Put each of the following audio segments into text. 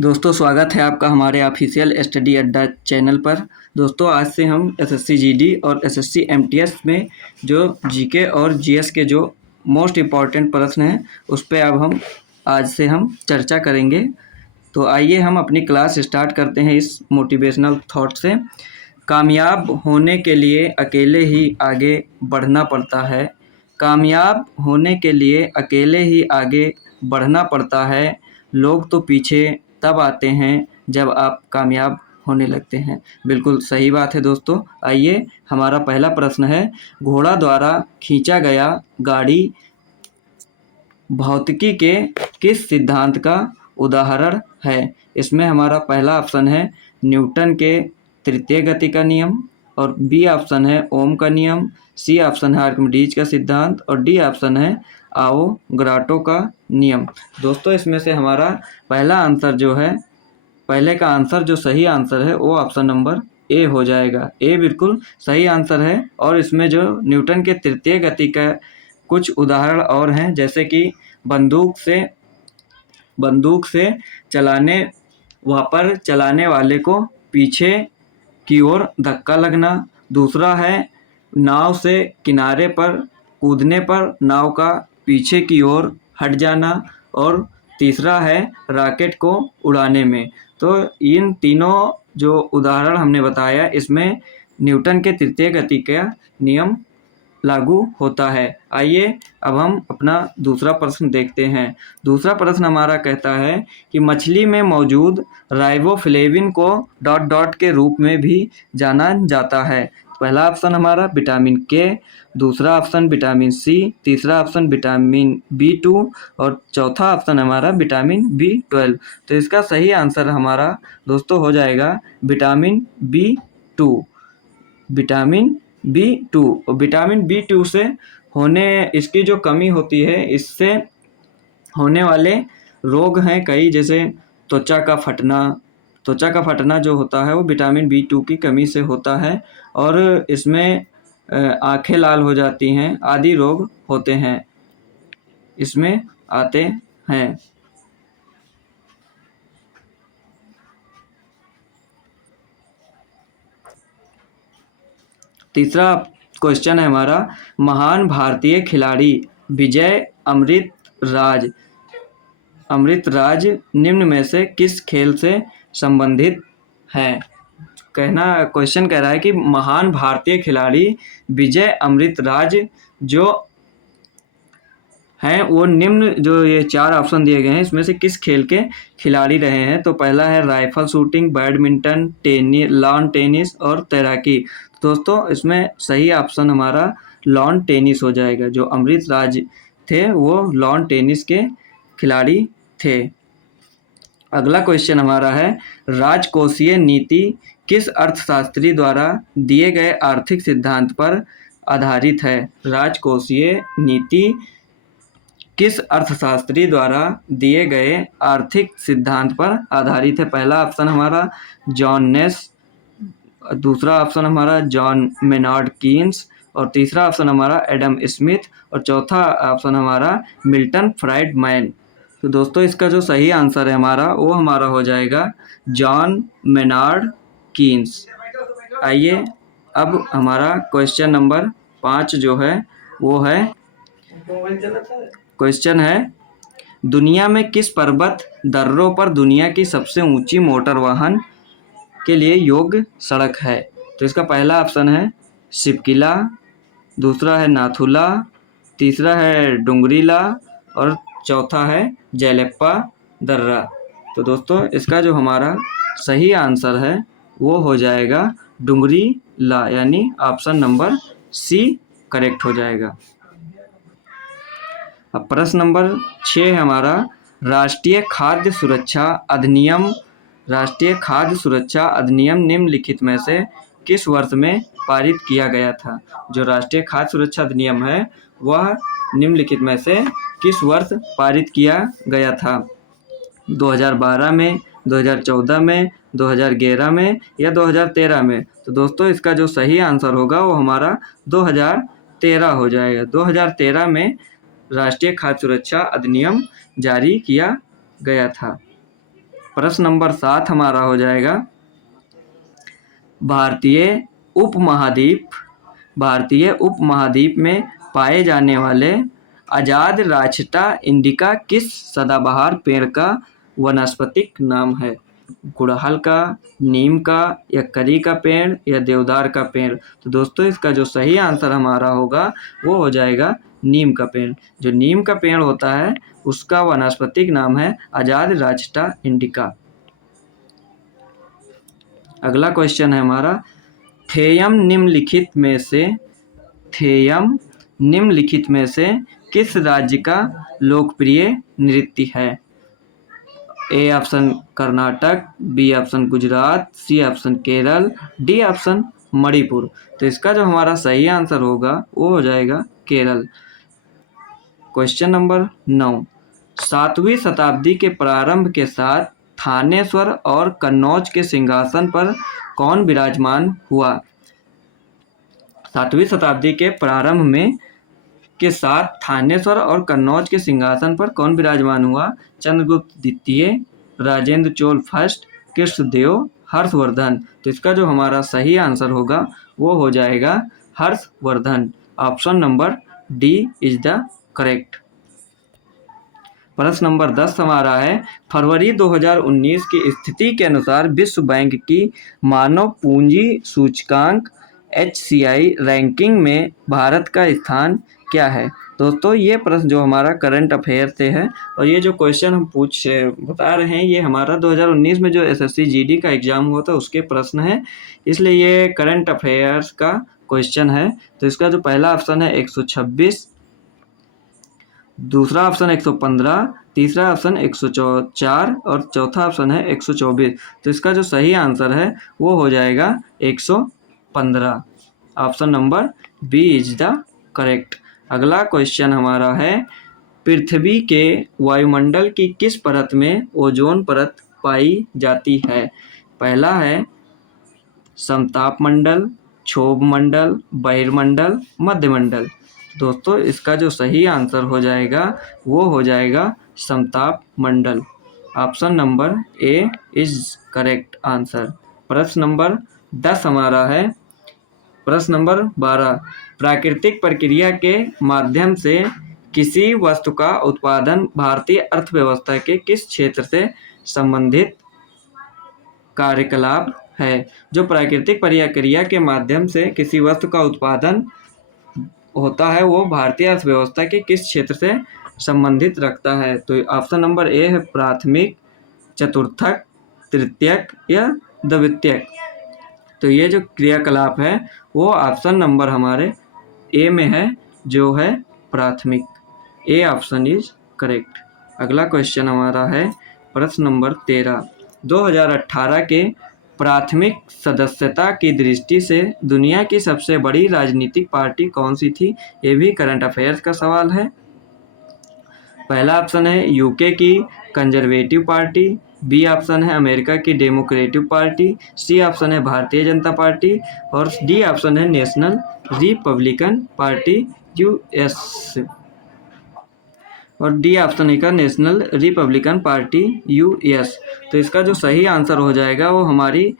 दोस्तों स्वागत है आपका हमारे ऑफिशियल स्टडी अड्डा चैनल पर। दोस्तों आज से हम एसएससी जीडी और एसएससी एमटीएस में जो जीके और जीएस के जो मोस्ट इम्पॉर्टेंट प्रश्न हैं उस पर अब हम आज से हम चर्चा करेंगे। तो आइए हम अपनी क्लास स्टार्ट करते हैं इस मोटिवेशनल थॉट से। कामयाब होने के लिए अकेले ही आगे बढ़ना पड़ता है। कामयाब होने के लिए अकेले ही आगे बढ़ना पड़ता है। लोग तो पीछे तब आते हैं जब आप कामयाब होने लगते हैं। बिल्कुल सही बात है दोस्तों। आइए हमारा पहला प्रश्न है, घोड़ा द्वारा खींचा गया गाड़ी भौतिकी के किस सिद्धांत का उदाहरण है? इसमें हमारा पहला ऑप्शन है न्यूटन के तृतीय गति का नियम, और बी ऑप्शन है ओम का नियम, सी ऑप्शन है आर्किमिडीज का सिद्धांत, और डी ऑप्शन है आवोगाड्रो का नियम। दोस्तों इसमें से हमारा पहला आंसर जो है, पहले का आंसर जो सही आंसर है वो ऑप्शन नंबर ए हो जाएगा। ए बिल्कुल सही आंसर है। और इसमें जो न्यूटन के तृतीय गति का कुछ उदाहरण और हैं, जैसे कि बंदूक से चलाने वाले को पीछे की ओर धक्का लगना, दूसरा है नाव से किनारे पर कूदने पर नाव का पीछे की ओर हट जाना, और तीसरा है रॉकेट को उड़ाने में। तो इन तीनों जो उदाहरण हमने बताया इसमें न्यूटन के तृतीय गति का नियम लागू होता है। आइए अब हम अपना दूसरा प्रश्न देखते हैं। दूसरा प्रश्न हमारा कहता है कि मछली में मौजूद राइबोफ्लेविन को ... के रूप में भी जाना जाता है। पहला ऑप्शन हमारा विटामिन के, दूसरा ऑप्शन विटामिन सी, तीसरा ऑप्शन विटामिन B2 और चौथा ऑप्शन हमारा विटामिन B12। तो इसका सही आंसर हमारा दोस्तों हो जाएगा विटामिन B2। विटामिन B2 और विटामिन B2 से इसकी जो कमी होती है इससे होने वाले रोग हैं कई, जैसे त्वचा का फटना जो होता है वो विटामिन B2 की कमी से होता है, और इसमें आंखें लाल हो जाती हैं आदि रोग होते हैं, इसमें आते हैं। तीसरा क्वेश्चन है हमारा, महान भारतीय खिलाड़ी विजय अमृतराज निम्न में से किस खेल से संबंधित है? क्वेश्चन कह रहा है कि महान भारतीय खिलाड़ी विजय अमृतराज जो हैं वो निम्न जो ये चार ऑप्शन दिए गए हैं इसमें से किस खेल के खिलाड़ी रहे हैं? तो पहला है rifle shooting, badminton, lawn tennis और तैराकी। दोस्तों इसमें सही ऑप्शन हमारा लॉन टेनिस हो जाएगा। जो अमृतराज थे वो लॉन टेनिस के खिलाड़ी थे। अगला क्वेश्चन हमारा है, राजकोषीय नीति किस अर्थशास्त्री द्वारा दिए गए आर्थिक सिद्धांत पर आधारित है? राजकोषीय नीति किस अर्थशास्त्री द्वारा दिए गए आर्थिक सिद्धांत पर आधारित है? पहला ऑप्शन हमारा जॉन नेस, दूसरा ऑप्शन हमारा जॉन मेनार्ड कीन्स, और तीसरा ऑप्शन हमारा एडम स्मिथ, और चौथा ऑप्शन हमारा मिल्टन फ्राइडमैन। तो दोस्तों इसका जो सही आंसर है हमारा वो हमारा हो जाएगा जॉन मेनार्ड कीन्स। आइए अब हमारा क्वेश्चन नंबर 5 जो है वो है, क्वेश्चन है, दुनिया में किस पर्वत दर्रों पर दुनिया की सबसे ऊंची मोटर वाहन के लिए योग्य सड़क है? तो इसका पहला ऑप्शन है शिवकिला, दूसरा है नाथुला, तीसरा है डुंगरीला, और चौथा है जैलेप्पा दर्रा। तो दोस्तों इसका जो हमारा सही आंसर है वो हो जाएगा डुंगरीला, यानी ऑप्शन नंबर सी करेक्ट हो जाएगा। अब प्रश्न नंबर 6 है हमारा, राष्ट्रीय खाद्य सुरक्षा अधिनियम निम्नलिखित में से किस वर्ष में पारित किया गया था? जो राष्ट्रीय खाद्य सुरक्षा अधिनियम है वह निम्नलिखित में से किस वर्ष पारित किया गया था? 2012 में, 2014 में, 2011 में या 2013 में? तो दोस्तों इसका जो सही आंसर होगा वो हमारा 2013 हो जाएगा। 2013 में राष्ट्रीय खाद्य सुरक्षा अधिनियम जारी किया गया था। प्रश्न नंबर 7 हमारा हो जाएगा भारतीय उपमहाद्वीप में पाए जाने वाले आजाद राचटा इंडिका किस सदाबहार पेड़ का वनस्पतिक नाम है? गुड़हल का, नीम का, या करी का पेड़, या देवदार का पेड़? तो दोस्तों इसका जो सही आंसर हमारा होगा वो हो जाएगा नीम का पेड़। जो नीम का पेड़ होता है उसका वनस्पतिक नाम है आजाद राचटा इंडिका। अगला क्वेश्चन है हमारा थेयम निम्नलिखित में से किस राज्य का लोकप्रिय नृत्य है? A option Karnataka, B option Gujarat, C option Kerala, D option Manipur. तो इसका जो हमारा सही आंसर होगा वो हो जाएगा केरल। क्वेश्चन नंबर 9 7वीं शताब्दी के प्रारंभ के साथ थानेश्वर और कन्नौज के सिंहासन पर कौन विराजमान हुआ? 7वीं शताब्दी के प्रारंभ में के साथ थानेश्वर और कन्नौज के सिंहासन पर कौन विराजमान हुआ? चंद्रगुप्त द्वितीय, राजेंद्र चोल फर्स्ट, कृष्णदेव, हर्षवर्धन। तो इसका जो हमारा सही आंसर होगा वो हो जाएगा Harshvardhan. Option number D is the correct. प्रश्न नंबर 10 हमारा है फरवरी 2019 की स्थिति के अनुसार विश्व बैंक की मानव पूंजी सूचकांक HCI रैंकिंग में भारत का स्थान क्या है? दोस्तों ये प्रश्न जो हमारा करंट अफेयर से है और ये जो क्वेश्चन हम बता रहे हैं ये हमारा 2019 में जो SSC GD का एग्जाम हुआ था उसके प्रश्न है, इसलिए ये करंट अफेयर्स का क्वेश्चन है। तो इसका जो पहला ऑप्शन है 126, दूसरा ऑप्शन 115, तीसरा ऑप्शन 104 और चौथा ऑप्शन है 124। तो इसका जो सही आंसर है वो हो जाएगा 115। Option number B is the correct. अगला क्वेश्चन हमारा है पृथ्वी के वायुमंडल की किस परत में ओजोन परत पाई जाती है? पहला है समताप मंडल, क्षोभ मंडल, बहिर्मंडल, मध्यमंडल। दोस्तों इसका जो सही आंसर हो जाएगा वो हो जाएगा समताप मंडल। Option number A is correct answer. प्रश्न नंबर 10 हमारा है प्रश्न नंबर 12 प्राकृतिक प्रक्रिया के माध्यम से किसी वस्तु का उत्पादन भारतीय अर्थव्यवस्था के किस क्षेत्र से संबंधित कार्यकलाप है? जो प्राकृतिक प्रक्रिया के माध्यम से किसी वस्तु का उत्पादन होता है वो भारतीय अर्थव्यवस्था के किस क्षेत्र से संबंधित रखता है? तो ऑप्शन नंबर ए है प्राथमिक, चतुर्थक, तृतीयक या द्वितीयक। तो ये जो क्रियाकलाप है वो ऑप्शन नंबर हमारे ए में है जो है प्राथमिक। A option is correct. अगला क्वेश्चन हमारा है प्रश्न नंबर 13 2018 के प्राथमिक सदस्यता की दृष्टि से दुनिया की सबसे बड़ी राजनीतिक पार्टी कौन सी थी? ये भी करंट अफेयर्स का सवाल है। पहला ऑप्शन है यूके की कंजर्वेटिव पार्टी, बी ऑप्शन है अमेरिका की डेमोक्रेटिक पार्टी, सी ऑप्शन है भारतीय जनता पार्टी और डी ऑप्शन है नेशनल रिपब्लिकन पार्टी यूएस। और डी ऑप्शन का नेशनल रिपब्लिकन पार्टी यूएस। तो इसका जो सही आंसर हो जाएगा वो हमारी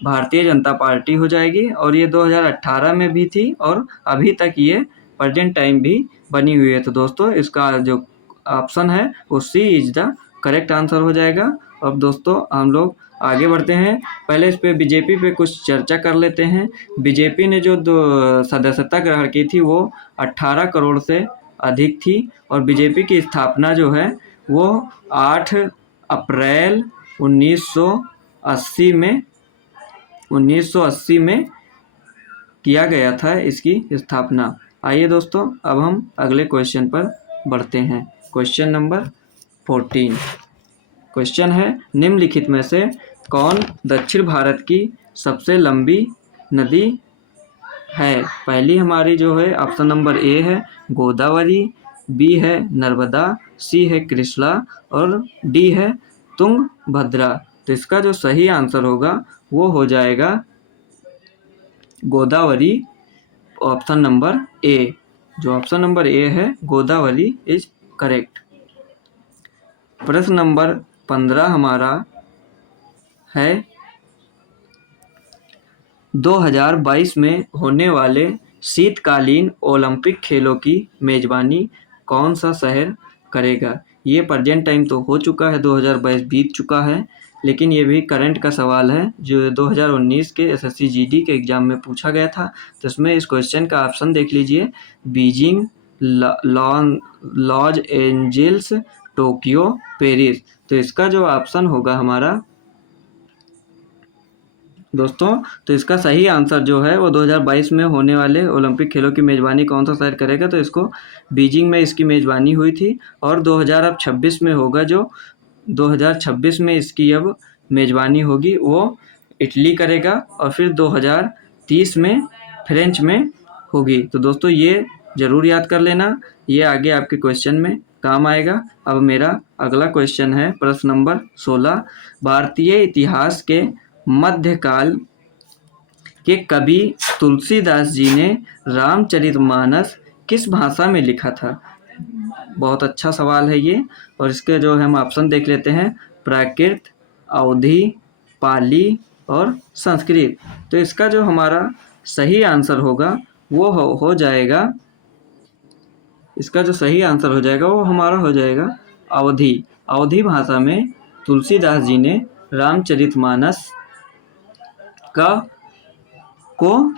भारतीय जनता पार्टी हो जाएगी और ये 2018 में भी थी और अभी तक ये प्रेजेंट टाइम भी बनी हुई है। तो दोस्तों इसका जो ऑप्शन है वो सी इज द करेक्ट आंसर हो जाएगा। अब दोस्तों हम लोग आगे बढ़ते हैं। पहले इस पे बीजेपी पे कुछ चर्चा कर लेते हैं। बीजेपी ने जो सदस्यता ग्रहण की थी वो 18 करोड़ से अधिक थी और बीजेपी की स्थापना जो है वो 8 अप्रैल 1980 में किया गया था इसकी स्थापना। आइए दोस्तों अब हम अगले क्वेश्चन पर बढ़ते हैं। क्वेश्चन नंबर 14 क्वेश्चन है निम्नलिखित में से कौन दक्षिण भारत की सबसे लंबी नदी है? पहली हमारी जो है ऑप्शन नंबर ए है गोदावरी, बी है नर्मदा, सी है कृष्णा और डी है तुंगभद्रा। तो इसका जो सही आंसर होगा वो हो जाएगा गोदावरी। ऑप्शन नंबर ए, जो ऑप्शन नंबर ए है गोदावरी इज करेक्ट। प्रश्न नंबर 15 हमारा है 2022 में होने वाले शीतकालीन ओलंपिक खेलों की मेज़बानी कौन सा शहर करेगा? ये प्रेजेंट टाइम तो हो चुका है, 2022 बीत चुका है, लेकिन ये भी करंट का सवाल है जो 2019 के एसएससी जीडी के एग्ज़ाम में पूछा गया था। तो इसमें इस क्वेश्चन का ऑप्शन देख लीजिए, Beijing, Los Angeles, Tokyo, Paris. तो इसका जो ऑप्शन होगा हमारा दोस्तों, तो इसका सही आंसर जो है वो 2022 में होने वाले ओलंपिक खेलों की मेज़बानी कौन सा शहर करेगा? तो इसको बीजिंग में इसकी मेज़बानी हुई थी और 2026 में होगा, जो 2026 में इसकी अब मेज़बानी होगी वो इटली करेगा और फिर 2030 में फ्रेंच में होगी। तो दोस्तों ये ज़रूर याद कर लेना, ये आगे आपके क्वेश्चन में काम आएगा। अब मेरा अगला क्वेश्चन है प्रश्न नंबर 16। भारतीय इतिहास के मध्यकाल के कवि तुलसीदास जी ने रामचरितमानस किस भाषा में लिखा था? बहुत अच्छा सवाल है ये, और इसके जो हम ऑप्शन देख लेते हैं, प्राकृत, अवधी, पाली और संस्कृत। तो इसका जो हमारा सही आंसर होगा वो हो जाएगा, इसका जो सही आंसर हो जाएगा वो हमारा हो जाएगा अवधी। अवधी भाषा में तुलसीदास जी ने रामचरितमानस को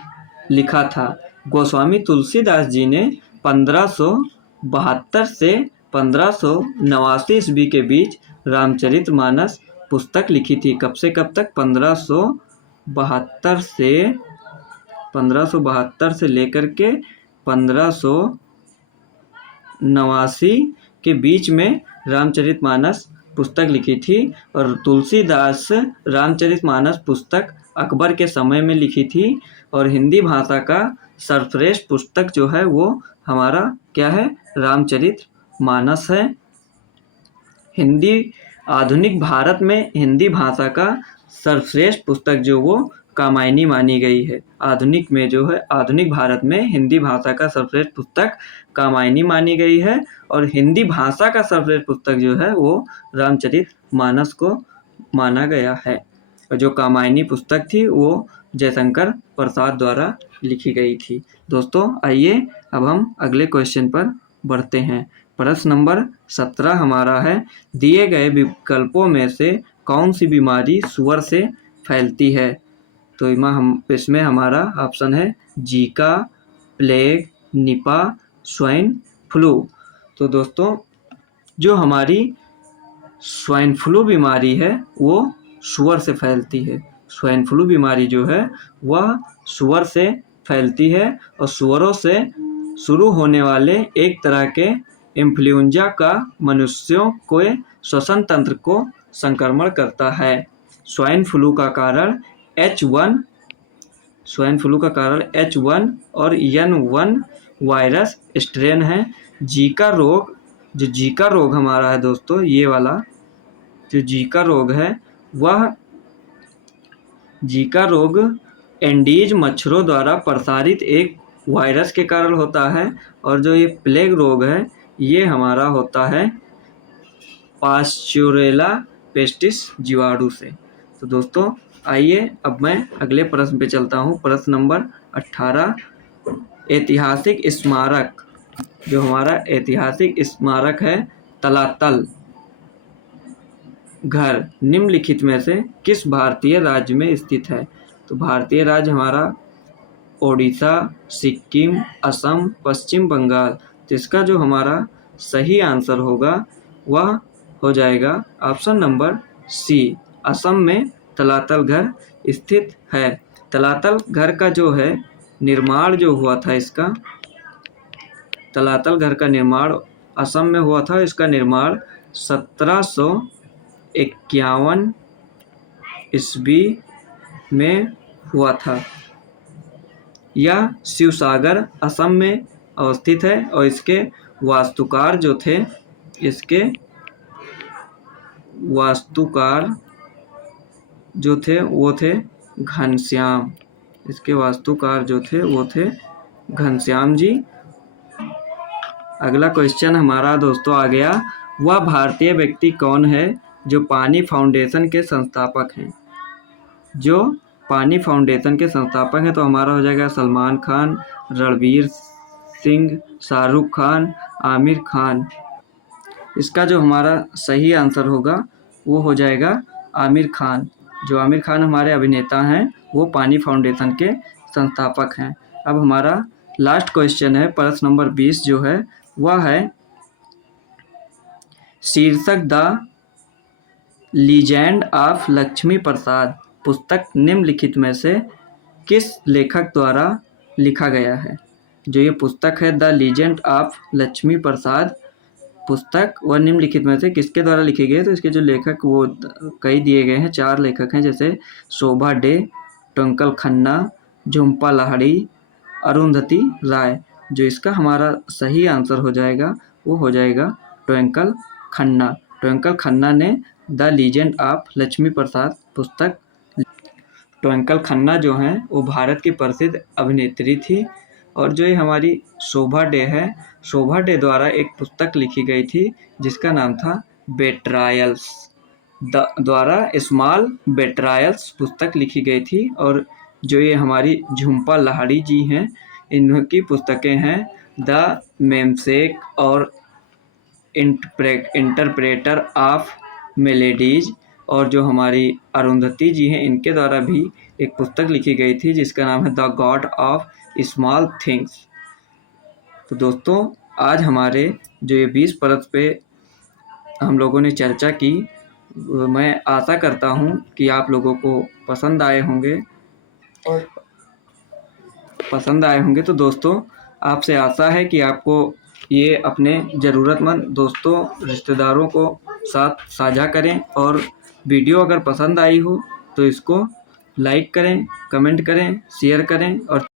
लिखा था। गोस्वामी तुलसीदास जी ने 1572 से 1589 ईस्वी के बीच रामचरितमानस पुस्तक लिखी थी। कब से कब तक? 1572 से लेकर के 1589 के बीच में रामचरितमानस पुस्तक लिखी थी। और तुलसीदास रामचरितमानस पुस्तक अकबर के समय में लिखी थी। और हिंदी भाषा का सर्वश्रेष्ठ पुस्तक जो है वो हमारा क्या है? रामचरितमानस है। आधुनिक भारत में हिंदी भाषा का सर्वश्रेष्ठ पुस्तक जो वो कामायनी मानी गई है। आधुनिक भारत में हिंदी भाषा का सर्वश्रेष्ठ पुस्तक कामायनी मानी गई है, और हिंदी भाषा का सर्वश्रेष्ठ पुस्तक जो है वो रामचरितमानस को माना गया है। और जो कामायनी पुस्तक थी वो जयशंकर प्रसाद द्वारा लिखी गई थी। दोस्तों आइए अब हम अगले क्वेश्चन पर बढ़ते हैं। प्रश्न नंबर 17 हमारा है, दिए गए विकल्पों में से कौन सी बीमारी सूअर से फैलती है? तो इसमें हमारा ऑप्शन है Zika, plague, Nipah, swine flu. तो दोस्तों जो हमारी स्वाइन फ्लू बीमारी है वो सूअर से फैलती है। स्वाइन फ्लू बीमारी जो है वह सूअर से फैलती है, और सूअरों से शुरू होने वाले एक तरह के इन्फ्लुएंजा का मनुष्यों के श्वसन तंत्र को संक्रमण करता है। स्वाइन फ्लू का कारण H1 और N1 वायरस स्ट्रेन है। जीका रोग हमारा है दोस्तों, ये वाला जो जीका रोग है वह जीका रोग एंडीज मच्छरों द्वारा प्रसारित एक वायरस के कारण होता है। और जो ये प्लेग रोग है ये हमारा होता है पास्चुरेला पेस्टिस जीवाणु से। तो दोस्तों आइए अब मैं अगले प्रश्न पे चलता हूँ। प्रश्न नंबर 18, ऐतिहासिक स्मारक, जो हमारा ऐतिहासिक स्मारक है तलातल घर, निम्नलिखित में से किस भारतीय राज्य में स्थित है? तो भारतीय राज्य हमारा ओडिशा, सिक्किम, असम, पश्चिम बंगाल। तो इसका जो हमारा सही आंसर होगा वह हो जाएगा ऑप्शन नंबर सी, असम में तलातल घर स्थित है। तलातल घर का जो है निर्माण जो हुआ था, इसका तलातल घर का निर्माण असम में हुआ था। इसका निर्माण 1751 ईस्वी में हुआ था। यह शिवसागर असम में अवस्थित है, और इसके वास्तुकार जो थे वो थे घनश्याम। इसके वास्तुकार जो थे वो थे घनश्याम जी। अगला क्वेश्चन हमारा दोस्तों आ गया, वह भारतीय व्यक्ति कौन है जो पानी फाउंडेशन के संस्थापक हैं? जो पानी फाउंडेशन के संस्थापक हैं, तो हमारा हो जाएगा सलमान खान, रणवीर सिंह, शाहरुख खान, आमिर खान। इसका जो हमारा सही आंसर होगा वो हो जाएगा आमिर खान। जो आमिर खान हमारे अभिनेता हैं वो पानी फाउंडेशन के संस्थापक हैं। अब हमारा लास्ट क्वेश्चन है, प्रश्न नंबर 20 जो है वह है शीर्षक द लीजेंड ऑफ लक्ष्मी प्रसाद पुस्तक निम्नलिखित में से किस लेखक द्वारा लिखा गया है। जो ये पुस्तक है द लीजेंड ऑफ लक्ष्मी प्रसाद पुस्तक वह निम्नलिखित में से किसके द्वारा लिखी गई है। तो इसके जो लेखक वो कई दिए गए हैं, 4 लेखक हैं, जैसे शोभा डे, ट्विंकल खन्ना, झुम्पा लाहिड़ी, अरुंधति राय। जो इसका हमारा सही आंसर हो जाएगा वो हो जाएगा ट्विंकल खन्ना। ट्विंकल खन्ना ने द लीजेंड ऑफ लक्ष्मी प्रसाद पुस्तक। ट्विंकल खन्ना जो हैं वो भारत की प्रसिद्ध अभिनेत्री थी। और जो ये हमारी शोभा डे है, शोभा डे द्वारा एक पुस्तक लिखी गई थी जिसका नाम था बेट्रायल्स। द्वारा स्मॉल बेट्रायल्स पुस्तक लिखी गई थी। और जो ये हमारी झुम्पा लाहिड़ी जी हैं, इनकी पुस्तकें हैं द नेमसेक और इंटरप्रेटर ऑफ मेलेडीज। और जो हमारी अरुंधति जी हैं, इनके द्वारा भी एक पुस्तक लिखी गई थी जिसका नाम है the God of small things. तो दोस्तों आज हमारे जो ये 20 प्रश्न पे हम लोगों ने चर्चा की, मैं आशा करता हूँ कि आप लोगों को पसंद आए होंगे। तो दोस्तों आपसे आशा है कि आपको ये अपने ज़रूरतमंद दोस्तों रिश्तेदारों को साथ साझा करें। और वीडियो अगर पसंद आई हो तो इसको लाइक करें, कमेंट करें, शेयर करें और